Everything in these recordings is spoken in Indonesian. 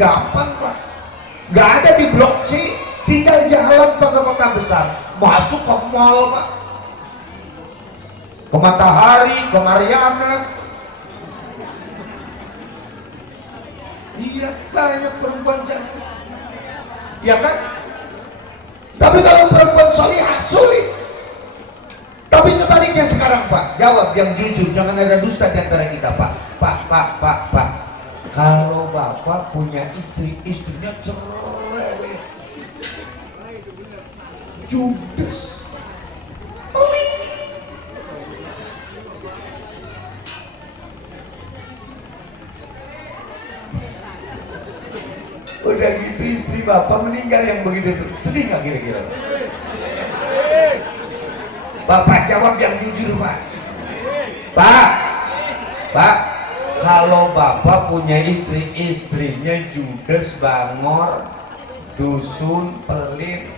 gampang Pak, nggak ada di Blok C, tinggal jalan Pak ke kota besar, masuk ke mall Pak, ke Matahari, ke Mariana. Iya, banyak perempuan cantik, ya kan? Tapi kalau perempuan solihah sulit. Tapi sebaliknya sekarang Pak, jawab yang jujur, jangan ada dusta di antara kita Pak. Pak. Kalau Bapak punya istri, istrinya cerewet, judes, pelit. Udah gitu istri Bapak meninggal yang begitu tuh, sedih nggak kira-kira? Bapak jawab yang jujur Pak. Pak, kalau Bapak punya istri, istrinya judes, bangor, dusun, pelit,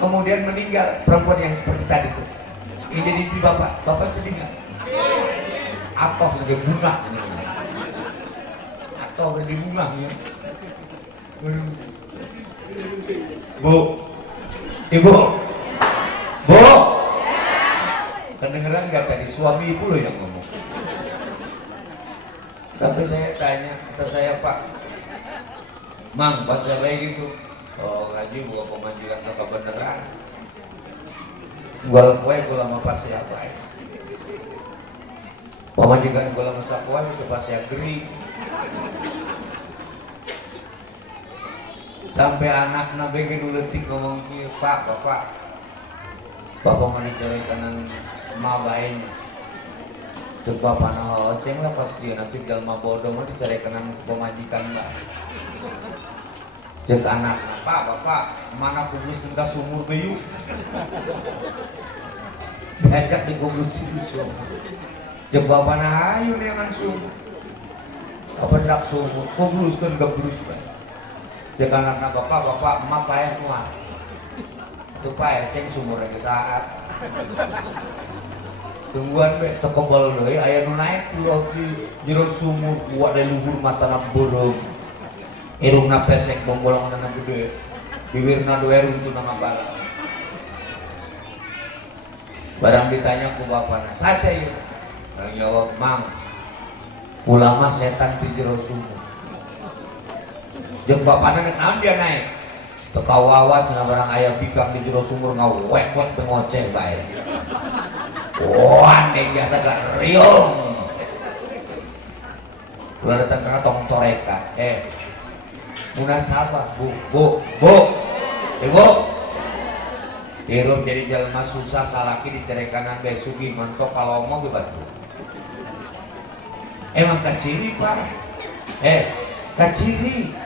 kemudian meninggal, perempuan yang seperti tadi tuh, ini jadi istri Bapak sedih nggak? Atau lagi bunga, atau lagi bunga ya? Bu, Ibu, Bu, kedengeran nggak tadi suami ibu loh yang ngomong? Sampai saya tanya, kata saya Pak, Mang, pas saya kayak gitu, oh ngaji buka pemajikan ke beneran, jual kue gue lama pas saya baik, pemajikan gue lama sapuan itu pas saya gering, sampai anak nabe nuletik ngomong kia, Pak, Bapak mana cari kanan mabainnya, coba panah oceng lah pas dia nasib jalma bodoh mah dicari kanan pemajikan Mbak. Cek anak, Bapak mana kubus ke sumur beyu, diajak di kubus itu sumur, coba panah ayu dengan sumur, apa ndak sumur, kubus kan gebrus Mbak. Cek anak Bapak emak payah muat, itu payah ceng sumur lagi saat. Tungguan be tekobal deui aya nu naik tuh di jero sumur kuat dari luhur matana borong, irungna pesek bongbolongna gede, bibirna doer untuk ngabala. Barang ditanya ku bapana, sasa ieu? Barang jawab, Mang, ulama setan di jero sumur. Jeung bapana nek naon dia naik? Teu kawawa cenah barang aya bikang di jero sumur ngawek-wek ngoceh bae. Wah, nih biasa gak riung. Udah datang ke tong toreka, munasabah, bu, ibu, hirup jadi jalma susah, salaki dicari kanan bae sugi, mentok kalau mau bebatu. Emang kaciri Pak, kaciri,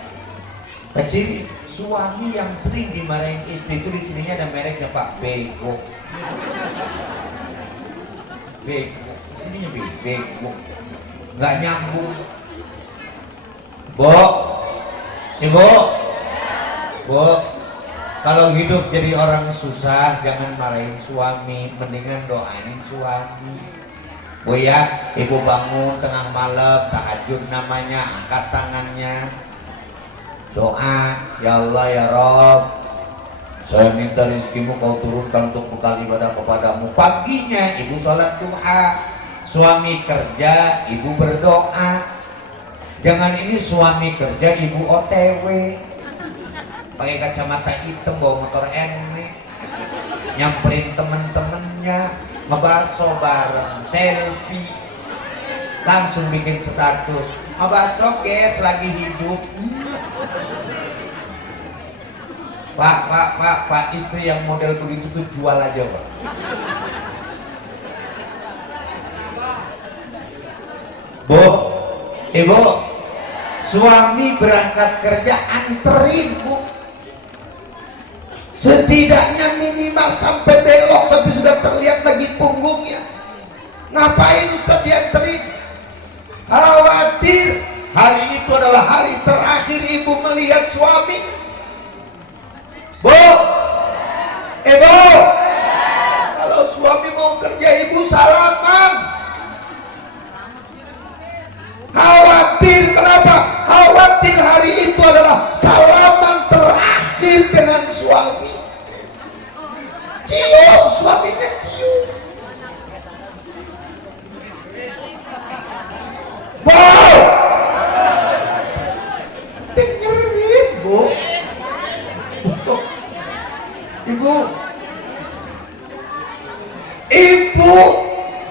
suami yang sering dimarahin istri itu di sininya ada mereknya Pak, bego. Bego, sininya bego, nggak nyambung. Ibu, kalau hidup jadi orang susah jangan marahin suami, mendingan doain suami. Bu ya, ibu bangun tengah malam tahajud namanya, angkat tangannya, doa, ya Allah ya Rob, saya minta rizkimu kau turunkan untuk bekal ibadah kepadamu. Paginya ibu sholat duha, suami kerja, ibu berdoa. Jangan ini suami kerja, ibu OTW, pakai kacamata hitam, bawa motor enek, nyamperin temen-temennya, ngebaso bareng, selfie, langsung bikin status, ngebaso guys lagi hidup. Pak, istri yang model begitu tuh jual aja Pak. Bu, ibu, suami berangkat kerja anterin Bu, setidaknya minimal sampai belok, sampai sudah terlihat lagi punggungnya. Ngapain Ustaz dianterin? Khawatir hari itu adalah hari terakhir ibu melihat suami. Bu, kalau suami mau kerja ibu salaman. Khawatir kenapa? Khawatir hari ini suami. Cium, suaminya cium. Wow, dengerin bu, ibu,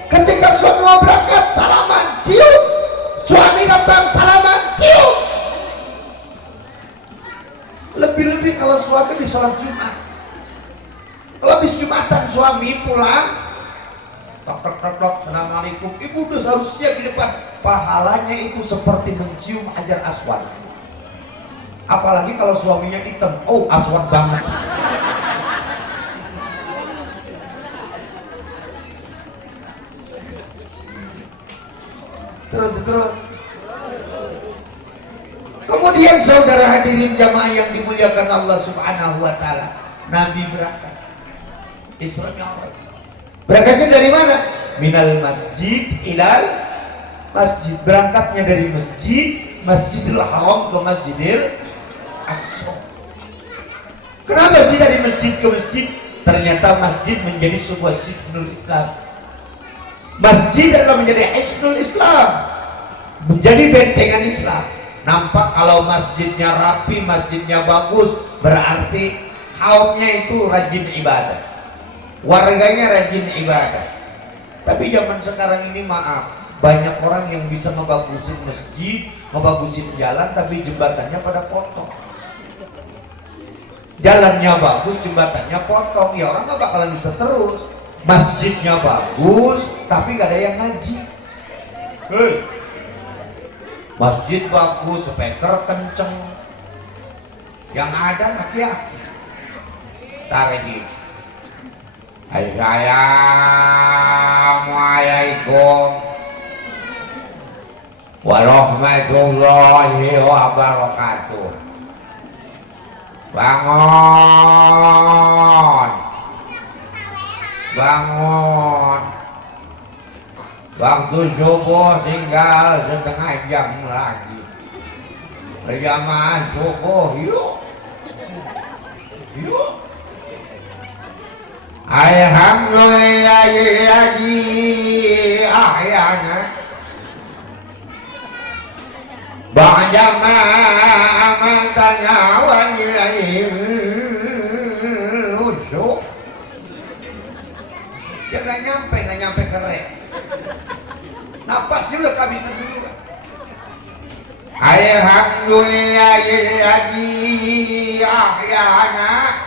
ketika suami mau berangkat salaman cium, suami datang salaman cium. Lebih-lebih kalau suami di sholat Jumat, kalau habis Jumatan suami pulang, tok tok tok tok, assalamualaikum, ibu udah harusnya di depan. Pahalanya itu seperti mencium hajar aswad. Apalagi kalau suaminya hitam, oh aswad banget. Terus. Kemudian saudara hadirin jamaah yang dimuliakan Allah Subhanahu wa taala, Nabi berangkat Isra Mi'raj. Berangkatnya dari mana? Minal masjid ilal masjid. Berangkatnya dari Masjidil Haram ke Masjidil Aqsa. Kenapa sih dari masjid ke masjid? Ternyata masjid menjadi sebuah signal Islam. Masjid adalah menjadi hisnul Islam, menjadi bentengan Islam. Nampak kalau masjidnya rapi, masjidnya bagus, berarti kaumnya itu rajin ibadah, warganya rajin ibadah. Tapi zaman sekarang ini maaf, banyak orang yang bisa ngebagusin masjid, ngebagusin jalan, tapi jembatannya pada potong. Jalannya bagus, jembatannya potong, ya orang gak bakalan bisa terus. Masjidnya bagus, tapi gak ada yang ngaji. Hei, masjid bagus, speaker kenceng, yang ada laki-laki. Tarik. Assalamualaikum warahmatullahi wabarakatuh. Bangun, waktu subuh tinggal setengah jam lagi. Berjamaah subuh, yuk. Alhamdulillahilladzi ahyana ba'da ma amatana wa ilaihil nusyur. Dia nggak nyampe keren. Napasnya udah kehabisan dulu. Alhamdulillahilladzi ahyana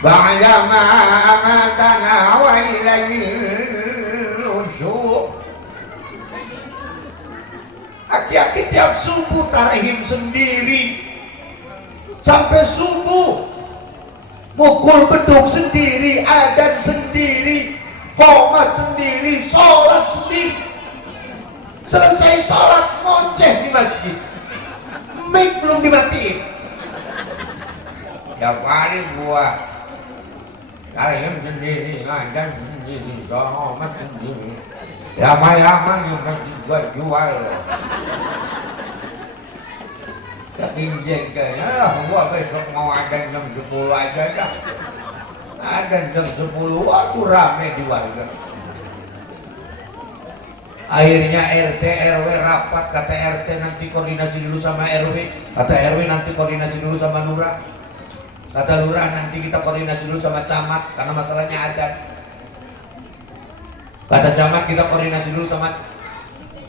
ba'da ma amatana wa ilaihil nusyur. Aki-aki tiap subuh tarihim sendiri sampai subuh, mukul beduk sendiri, adzan sendiri, qomat sendiri, sholat sendiri. Selesai sholat ngoceh di masjid, mic belum dimatiin. Ya hari gua tarihim sendiri, adzan sendiri, sholat sendiri. Lama-lama di masjid gua jual. Tapi jengkelnya, gua besok mau adzan jam 10 aja dah. Adzan jam 10, waktu rame di warga. Akhirnya RT RW rapat, kata RT nanti koordinasi dulu sama RW, kata RW nanti koordinasi dulu sama lurah, kata lurah nanti kita koordinasi dulu sama camat karena masalahnya adzan. Kata camat kita koordinasi dulu sama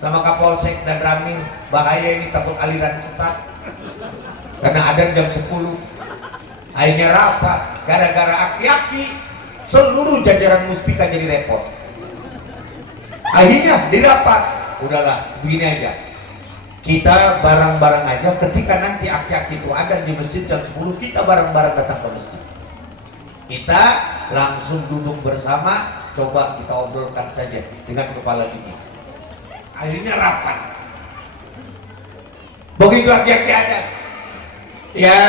Kapolsek dan Ramil, bahaya ini takut aliran sesat karena adzan jam 10. Akhirnya rapat, gara-gara aki-aki seluruh jajaran Muspika jadi repot. Akhirnya dirapat, udahlah begini aja, kita bareng-bareng aja, ketika nanti aki-aki itu ada di masjid jam 10, kita bareng-bareng datang ke masjid, kita langsung duduk bersama, coba kita obrolkan saja dengan kepala dingin. Akhirnya rapat. Begitu aki-aki ada, ya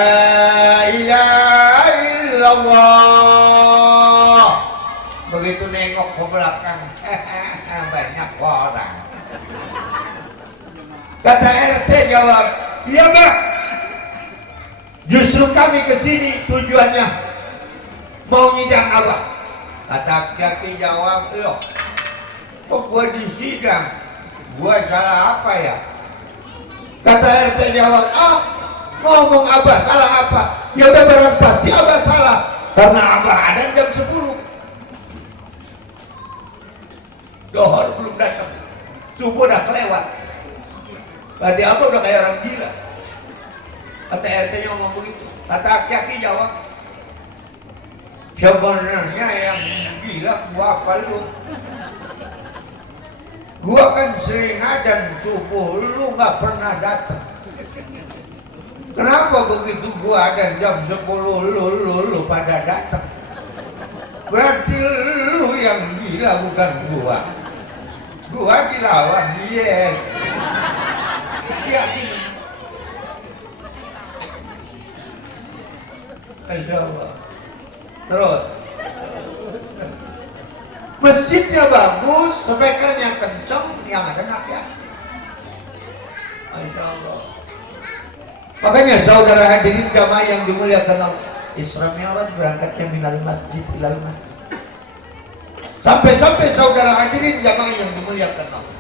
ilaha illallah, begitu nengok ke belakang, banyak orang. Kata RT jawab, iya Mbak, justru Justru kami kesini tujuannya mau nyidang Abah. Kata Kyaki jawab, loh kok gua disidang, gua salah apa ya? Kata RT jawab, ngomong Abah salah apa? Ya udah barang pasti Abah salah, karena Abah ada jam 10. Dohor belum datang, subuh udah kelewat. Berarti Abah udah kayak orang gila. Kata RT-nya ngomong begitu. Kata Kyaki jawab, sebenarnya yang gila gua apa lu? Gua kan sering adan subuh, lu gak pernah datang. Kenapa begitu gua adan jam 10 lu pada datang? Berarti lu yang gila bukan gua. Gua dilawan, yes. Yakin. Masya Allah. Terus masjidnya bagus, speakernya kenceng, yang ada naknya. Masya Allah. Makanya saudara hadirin jamaah yang dimuliakan Allah, Isra Mi'raj berangkatnya minal masjid ilal masjid. Sampai-sampai saudara hadirin jamaah yang dimuliakan Allah,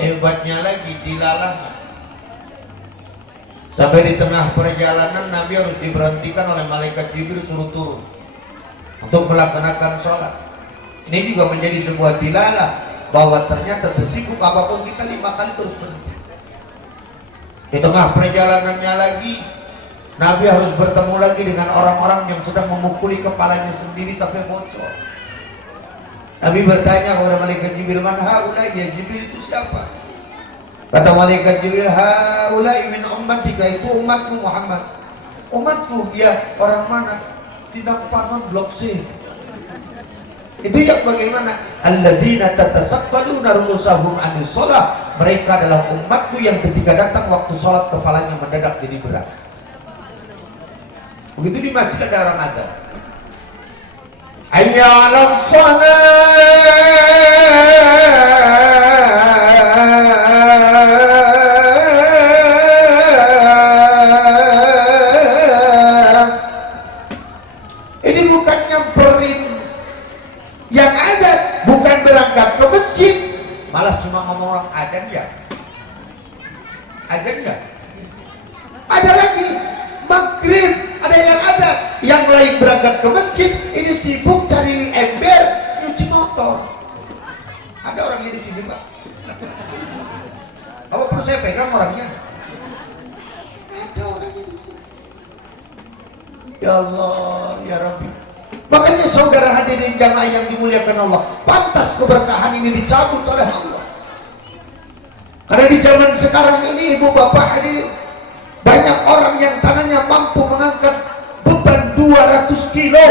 hebatnya lagi dilalahnya. Sampai di tengah perjalanan Nabi harus diberhentikan oleh malaikat Jibril suruh turun untuk melaksanakan sholat. Ini juga menjadi sebuah dilalah bahwa ternyata sesibuk apapun kita 5 kali terus berhenti. Di tengah perjalanannya lagi Nabi harus bertemu lagi dengan orang-orang yang sedang memukuli kepalanya sendiri sampai bocor. Nabi bertanya kepada malaikat Jibril, "Man haulai?" Ya Jibril, itu siapa? Kata malaikat Jibril, "Haulai min ummatika," itu umatmu Muhammad. Umatku, ya orang mana? Sidang Panon Blok C. Itu yang bagaimana? Alladzina tatasaqqaluna ru'usahum anis shalah. Mereka adalah umatku yang ketika datang waktu sholat kepalanya mendadak jadi berat. Begitu di masjid ada orang adzan, hayya 'alas shalah. Ini bukan nyamperin yang adzan, bukan berangkat ke masjid, malah cuma ngomong orang adzan ya. Adzan ya. Ada lagi maghrib, ada yang adzan, yang lain berangkat ke masjid, ini sibuk cari ember, nyuci motor. Ada orangnya di sini, Pak. Apa perlu saya pegang orangnya? Ada orangnya di sini. Ya Allah, ya Rabbi. Makanya saudara hadirin jamaah yang dimuliakan Allah, pantas keberkahan ini dicabut oleh Allah. Karena di zaman sekarang ini ibu bapak hadirin, banyak orang yang tangannya mampu mengangkat beban 200 kilo.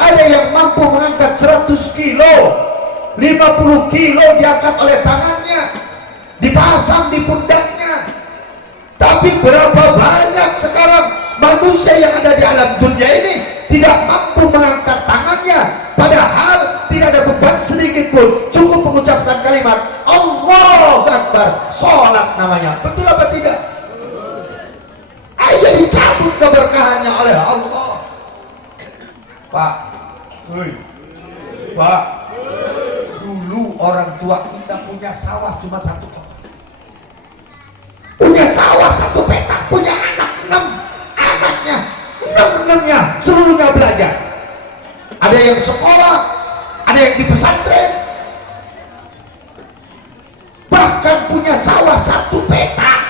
Ada yang mampu mengangkat 100 kilo, 50 kilo diangkat oleh tangannya, dipasang di pundaknya. Tapi berapa banyak sekarang manusia yang ada di alam dunia ini tidak mampu mengangkat tangannya, padahal tidak ada beban sedikit pun, cukup mengucapkan kalimat Allahu Akbar, sholat namanya. Betul apa tidak? Ayo dicabut keberkahannya oleh Allah. Pak, Pak, dulu orang tua kita punya sawah cuma 1 kotak, punya sawah 1 petak, punya anak 6, anaknya 6-6-nya seluruhnya belajar. Ada yang sekolah, ada yang di pesantren, bahkan punya sawah 1 petak.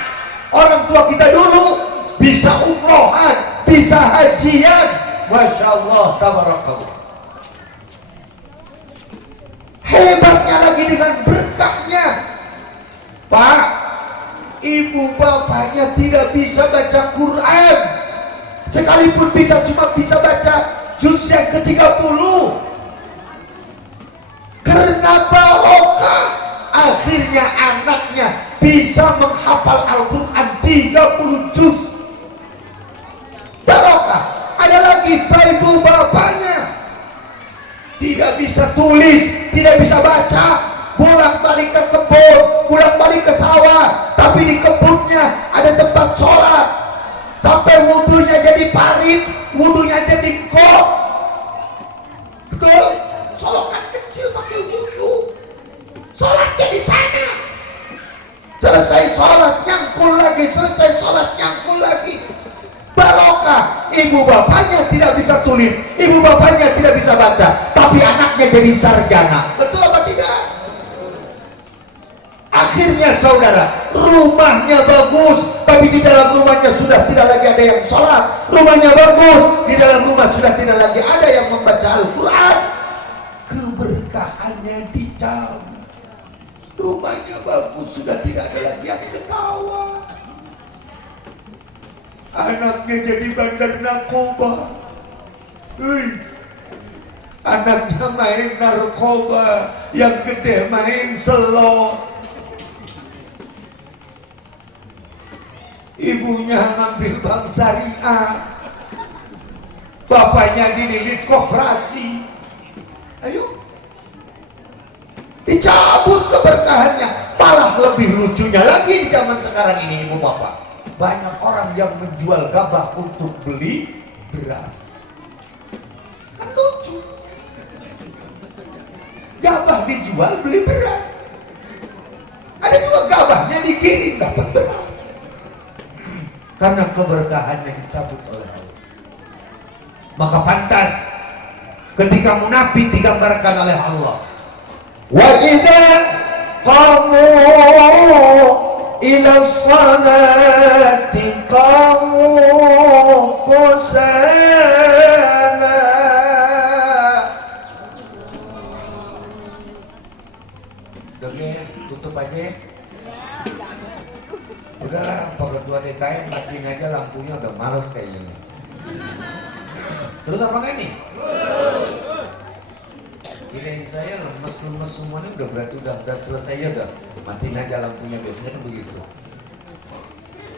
Orang tua kita dulu bisa umrohan, bisa hajian, Masya Allah, tabarakallah. Hebatnya lagi dengan berkahnya, Pak, ibu bapaknya tidak bisa baca Quran, sekalipun cuma bisa baca juz yang ke-30. Karena barokah, akhirnya anaknya bisa menghafal Al-Quran 30 juz. Barokah. Ada lagi ibu bapaknya tidak bisa tulis, tidak bisa baca, bolak-balik ke kebun, bolak-balik ke sawah, tapi di kebunnya ada tempat sholat. Sampai jadi parit, wudunya jadi kok. Betul? Solokan kecil pakai wudu. Sholatnya di sana. Selesai sholat nyangkul lagi, selesai sholat nyangkul lagi. Barokah. Ibu bapaknya tidak bisa tulis, ibu bapaknya tidak bisa baca, tapi anaknya jadi sarjana. Betul apa tidak? Akhirnya saudara, rumahnya bagus, tapi di dalam rumahnya sudah tidak lagi ada yang sholat. Rumahnya bagus, di dalam rumah sudah tidak lagi ada yang membaca Al-Quran. Keberkahannya dicabut. Rumahnya bagus, sudah tidak ada lagi yang ketawa. Anaknya jadi bandar narkoba. Anaknya main narkoba, yang gede main selot. Ibunya ngambil bank syariah, bapaknya dililit koperasi. Ayo, dicabut keberkahannya. Malah lebih lucunya lagi di zaman sekarang ini, ibu bapak, banyak orang yang menjual gabah untuk beli beras. Kan lucu, gabah dijual beli beras. Ada juga gabahnya dikirim dapat beras. Karena keberkahannya dicabut oleh Allah. Maka pantas ketika munafik digambarkan oleh Allah, wa idza qamu ila sholati qamu kusala. Udah ya, tutup aja ya. Udahlah, Pak Ketua DKM matiin aja lampunya, udah males kayaknya. Terus apa enggak nih? Kirain saya lemes-lemes semuanya, udah berarti udah selesai ya, udah matiin aja lampunya, biasanya kan begitu.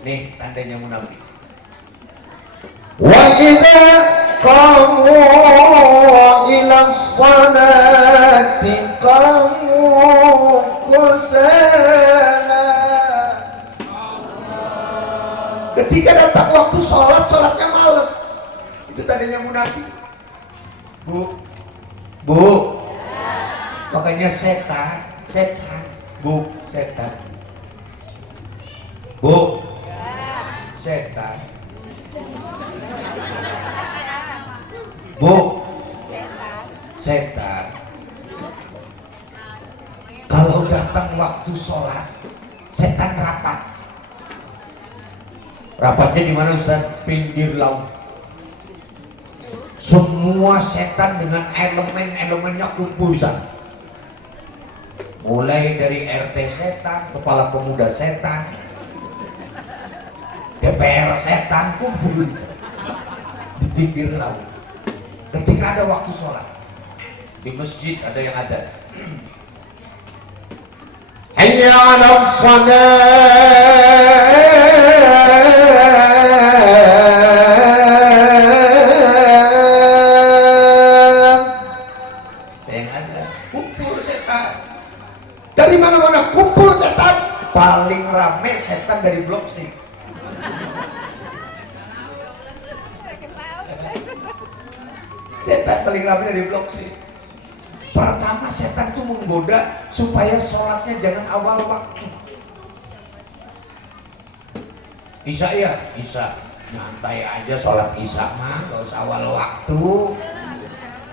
Nih tandanya munafik. Wa idza qamu ila sholati qamu kusala. Ketika datang waktu sholat, sholatnya males. Itu tadinya munafik. Bu, makanya setan, bu, setan, bu, setan. Kalau datang waktu sholat, setan rapat. Rapatnya di mana Ustaz? Pinggir laut. Semua setan dengan elemen-elemennya kumpul di sana. Mulai dari RT setan, kepala pemuda setan, DPR setan kumpul di sana, di pinggir laut. Ketika ada waktu sholat, di masjid ada yang adzan. Hayya 'alas shalah. Dari mana-mana kumpul setan. Paling rame setan dari Blok C. Setan paling rame dari Blok C. Pertama setan tuh menggoda supaya sholatnya jangan awal waktu. Isya ya, Isya nyantai aja sholat Isya mah, gak usah awal waktu.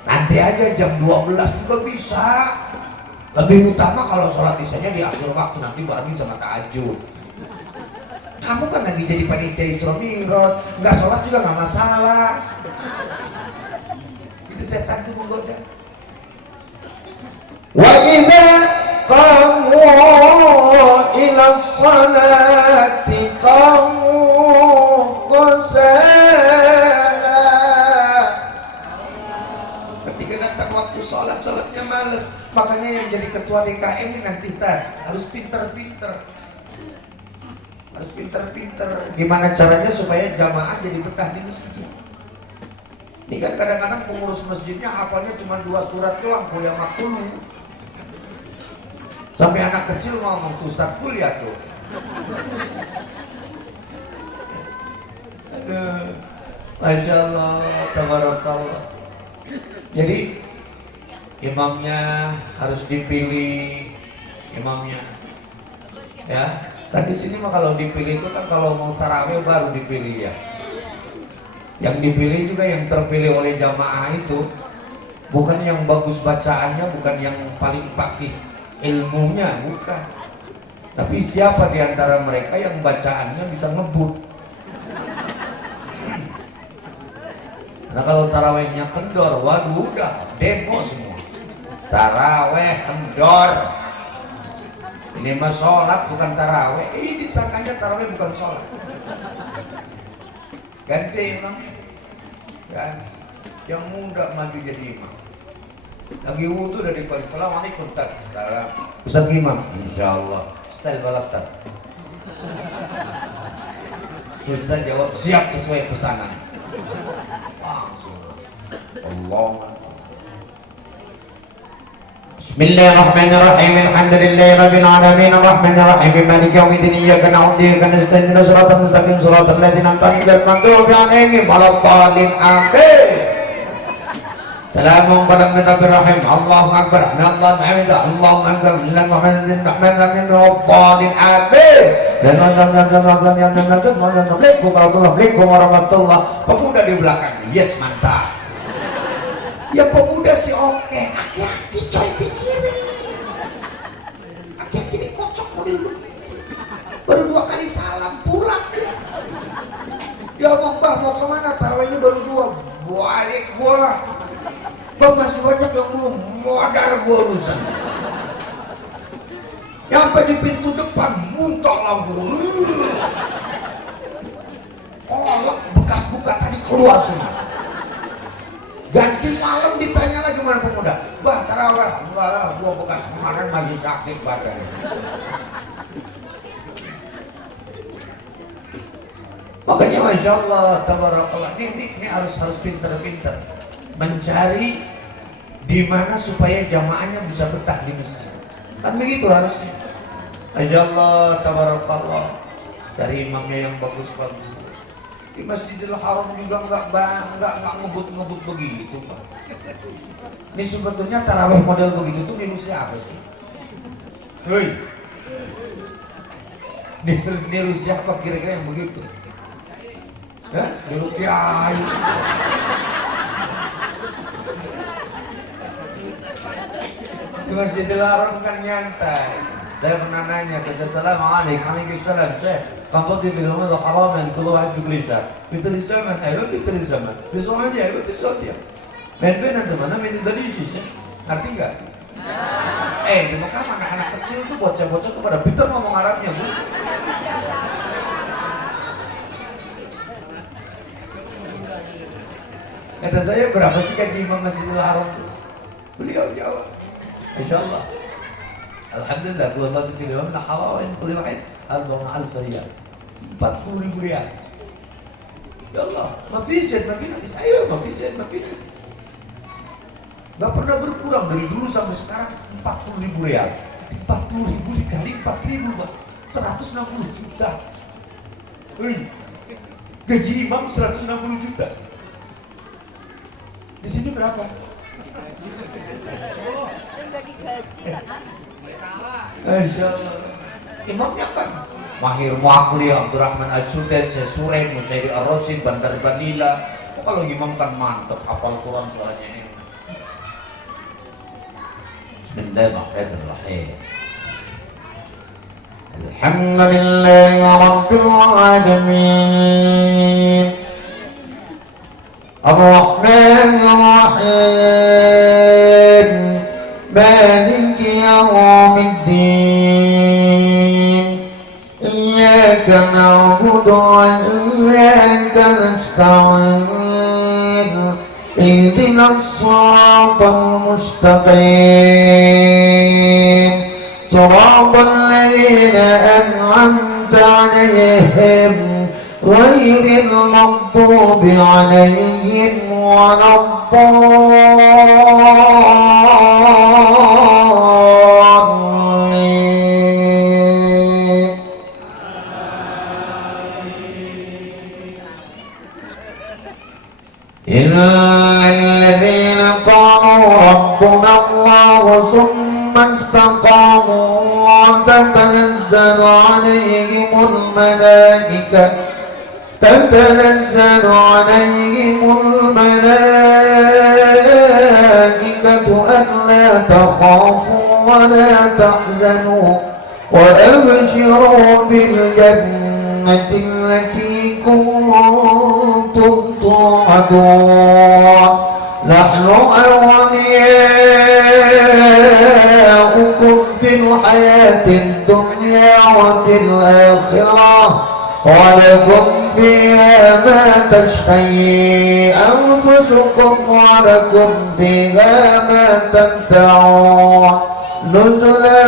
Nanti aja jam 12 juga bisa. Lebih utama kalau sholat Isyanya di akhir waktu, nanti barengin sama tahajud. Kamu kan lagi jadi panitia Isra Mi'raj, nggak sholat juga nggak masalah. Itu setan tuh menggoda. Wa idza qamu ila sholati qamu kusala. Ketika datang waktu sholat, sholatnya males. Makanya yang jadi ketua DKM ini nanti Ustaz harus pinter-pinter. Harus pinter-pinter. Gimana caranya supaya jamaah jadi betah di masjid. Ini kan kadang-kadang pengurus masjidnya hafalnya cuma 2 surat doang, kuliah makulu. Sampai anak kecil ngomong tuh Ustaz kuliah tuh. Aduh. Masya Allah, tabarakallah. Jadi imamnya harus dipilih, imamnya ya kan di sini mah kalau dipilih itu kan kalau mau tarawih baru dipilih ya. Yang dipilih juga yang terpilih oleh jamaah itu bukan yang bagus bacaannya, bukan yang paling pakih ilmunya, bukan. Tapi siapa di antara mereka yang bacaannya bisa ngebut. Karena kalau tarawehnya kendor, waduh udah demo semua. Taraweh kendor. Ini mah sholat bukan taraweh. Disangkanya taraweh bukan sholat. Ganti imamnya. Ya, yang muda maju jadi imam. Lagi wudhu dari kuali. Assalamualaikum Tad. Salam. Ustaz imam. Insyaallah. Style balap Tad. Ustaz jawab siap sesuai pesanan. Allah. Bismillahirrahmanirrahim. Alhamdulillahirabbil alamin arrahmanir rahim maliki yaumiddin iyyaka na'budu wa iyyaka nasta'in ihdinas siratal mustaqim siratal ladzina an'amta 'alaihim ghairil maghdubi 'alaihim waladdallin. Amin. Salamun qala min rabbir rahim. Allahu akbar. Allahu hamida. Allahu akbar. Lillahi muhammadin rahmanir rahim waladdallin. Amin. Dan Assalamualaikum warahmatullahi. Pemuda di belakang. Yes, mantap. Ya pemuda sih oke, aki-aki coy pikirin. Aki-aki ini kocok model begitu. Baru 2 kali salam pulang dia. Dia ngomong, "Bah mau kemana? Tarawihnya baru 2. Balik gua. Bang masih banyak yang belum modar gua urusan." Nyampe di pintu depan muntah lampu. Kolak bekas buka tadi keluar semua. Ganti malam ditanya lagi mana pemuda, "Bah tarawih." "Enggak lah, gua bekas kemarin masih sakit badan." Makanya Masya Allah, tabarakallah, ini harus pinter-pinter mencari di mana supaya jamaahnya bisa betah di masjid. Kan begitu harusnya. Masya Allah, tabarakallah, cari imamnya yang bagus-bagus. Di Masjidil Haram juga nggak ngebut-ngebut begitu Pak. Ini sebetulnya tarawih model begitu tuh niru siapa sih? Hei, niru siapa kira-kira yang begitu? Ya, niru kiai. Di Masjidil Haram kan nyantai. Saya pernah nanya ke Assalamualaikum, Waalaikumsalam. Kan tadi filmnya haram yang keluar Indonesia. Fitri zaman, ayo fitri zaman. Besok aja, ayo besok dia. Main-main ada mana main Indonesia? Ngerti nggak? Di Mekah anak-anak kecil tuh bocah-bocah tuh pada pintar ngomong Arabnya, Bu. Kata saya, berapa sih gaji Imam Masjidil Haram tuh? Beliau jawab, Insya Allah. Alhamdulillah, Tuhan Allah di film haram yang kulli wahid 40,000 riyal. 40.000 riyal. Ya Allah, mafizat, mafinakis. Ayo, mafizat, mafinakis. Gak pernah berkurang dari dulu sampai sekarang 40.000 riyal. 40.000 dikali 4.000, Pak. 160 juta. Gaji imam 160 juta. Di sini berapa? Masya Allah. Imamnya kan Mahir Muakli, Abdurrahman Al-Sudais, Surem, Musairi Ar-Rasid, Bandar Bandila. Kalau imam kan mantep, hafal Quran suaranya enak. Bismillahirrahmanirrahim. Alhamdulillahi Rabbil Alamin, Ar-Rahmanir Rahim, Maliki Yawmiddin, Iyyaka na'budu wa iyyaka nasta'in, Ihdinas siratal mustaqim, Siratal ladzina an'amta 'alaihim ghairil maghdubi 'alaihim waladdallin. الذين قالوا ربنا الله ثم استقاموا تتنزل عليهم الملائكة ألا تخافوا ولا تحزنوا وأبشروا بالجنة التي كنتم توعدون نحن أولياؤكم في الحياة الدنيا وفي الآخرة ولكم فيها ما تشتهي أنفسكم ولكم فيها ما تدعون نزلا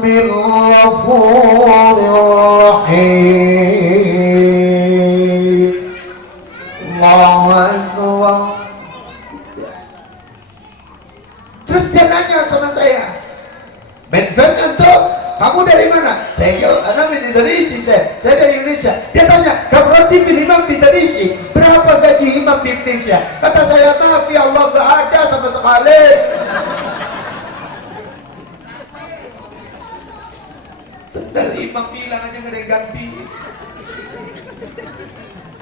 من غفور رحيم. Allahu Akbar. Terus dia nanya sama saya, Benven untuk kamu dari mana? Saya jawab, anak dari Indonesia. Saya dari Indonesia. Dia tanya, kamu berarti imam di Indonesia? Berapa gaji imam di Indonesia? Kata saya, maaf ya Allah, gak ada sama sekali. Sendal imam hilang aja gak ada yang ganti.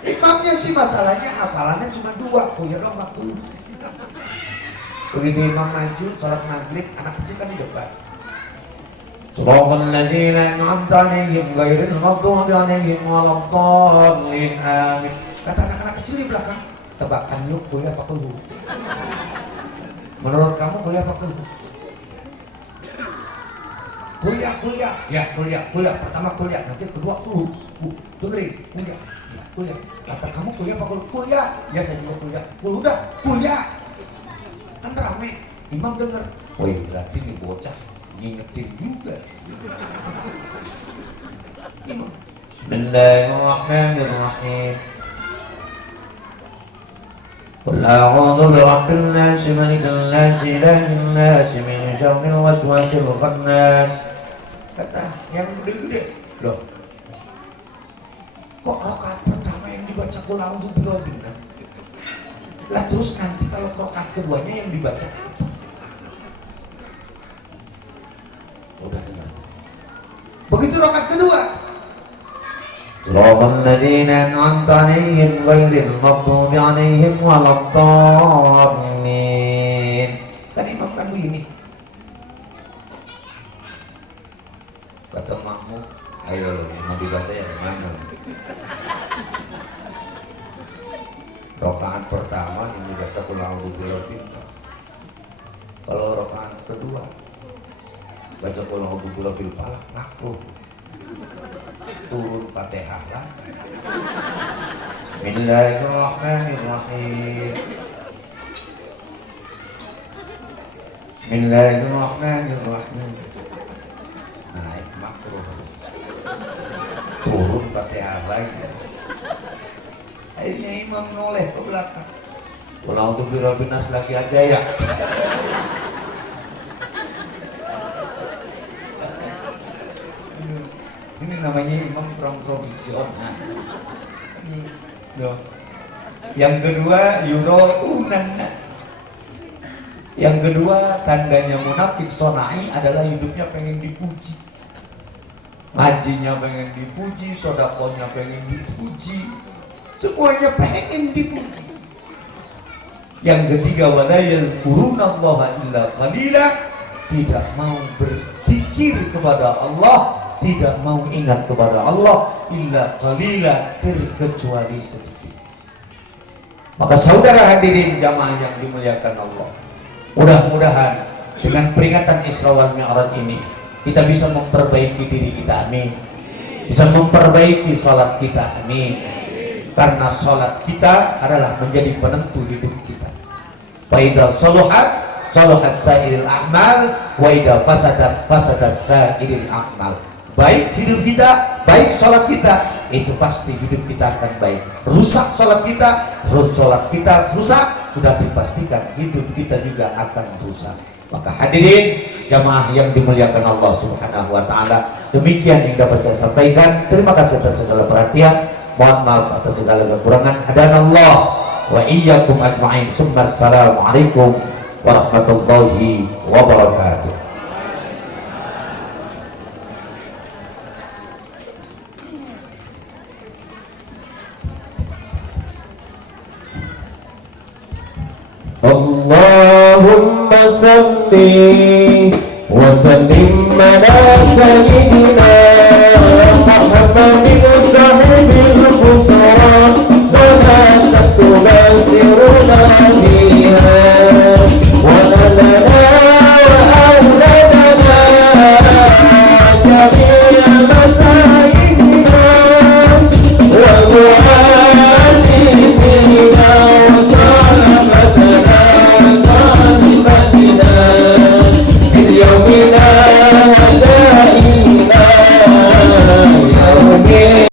Imamnya sih masalahnya hafalannya cuma 2, punya doang 40. Begitu imam maju salat maghrib, anak kecil kan di depan. Shiratal ladzina an'amta 'alaihim ghairil maghdubi 'alaihim waladdallin amin. Kata anak-anak kecil di belakang, tebakan yuk kuliah apa keluh? Menurut kamu kuliah apa keluh? Kuliah. Ya kuliah. Pertama kuliah, nanti kedua keluh. Bu, dengerin, kuliah. Kata kamu kuliah apa keluh? Kuliah. Ya saya juga kuliah. Kuliah udah, kuliah. Kan rame, imam denger. Woi berarti nih bocah ngingetin juga. Imam. Bismillahirrahmanirrahim. Qul a'udzu birabbin nas, malikin nas, ilahin nas, min syarril waswasil khannas. Kata yang gede-gede, loh kok rakaat pertama yang dibaca Qul a'udzu birabbin nas? Lah terus nanti kalau rakaat keduanya yang dibaca apa? Udah dengar. Begitu rakaat kedua, Shiratal ladzina an'amta 'alaihim ghairil maghdubi 'alaihim waladdallin. Kan imam kan begini. Kata makmum, ayo lo yang mau dibaca yang mana? Rakaat pertama yang dibaca Qul a'udzu birabbin nas. Kalau rakaat kedua baca Qul a'udzu birabbil falaq makruh. Turun Fatihah lagi. Bismillahirrahmanirrahim. Bismillahirrahmanirrahim. Naik makruh. Turun Fatihah lagi. Akhirnya imam noleh ke belakang. Qul a'udzu birabbin nas lagi aja ya. Ini namanya imam kurang profesional. Loh. Yang kedua yuraunan nas. Yang kedua tandanya munafik sonai adalah hidupnya pengen dipuji. Ngajinya pengen dipuji, sedekahnya pengen dipuji. Semuanya pengen dipuji. Yang ketiga wala yazkurunallaha illa qalila, tidak mau berzikir kepada Allah, tidak mau ingat kepada Allah illa qalila, terkecuali sedikit. Maka saudara hadirin jamaah yang dimuliakan Allah, mudah-mudahan dengan peringatan Isra wal Mi'raj ini kita bisa memperbaiki diri kita, amin. Bisa memperbaiki salat kita, amin. Karena salat kita adalah menjadi penentu hidup kita. Fa idza salahat sa'iril a'mal wa idza fasadat sa'iril a'mal. Baik hidup kita, baik sholat kita, itu pasti hidup kita akan baik. Rusak sholat kita rusak, sudah dipastikan hidup kita juga akan rusak. Maka hadirin jamaah yang dimuliakan Allah Subhanahu wa taala, demikian yang dapat saya sampaikan. Terima kasih atas segala perhatian. Mohon maaf atas segala kekurangan. Hadanallah wa iyyakum ajma'in. Assalamualaikum warahmatullahi wabarakatuh. Allahumma salli wa sallim ala sayyidina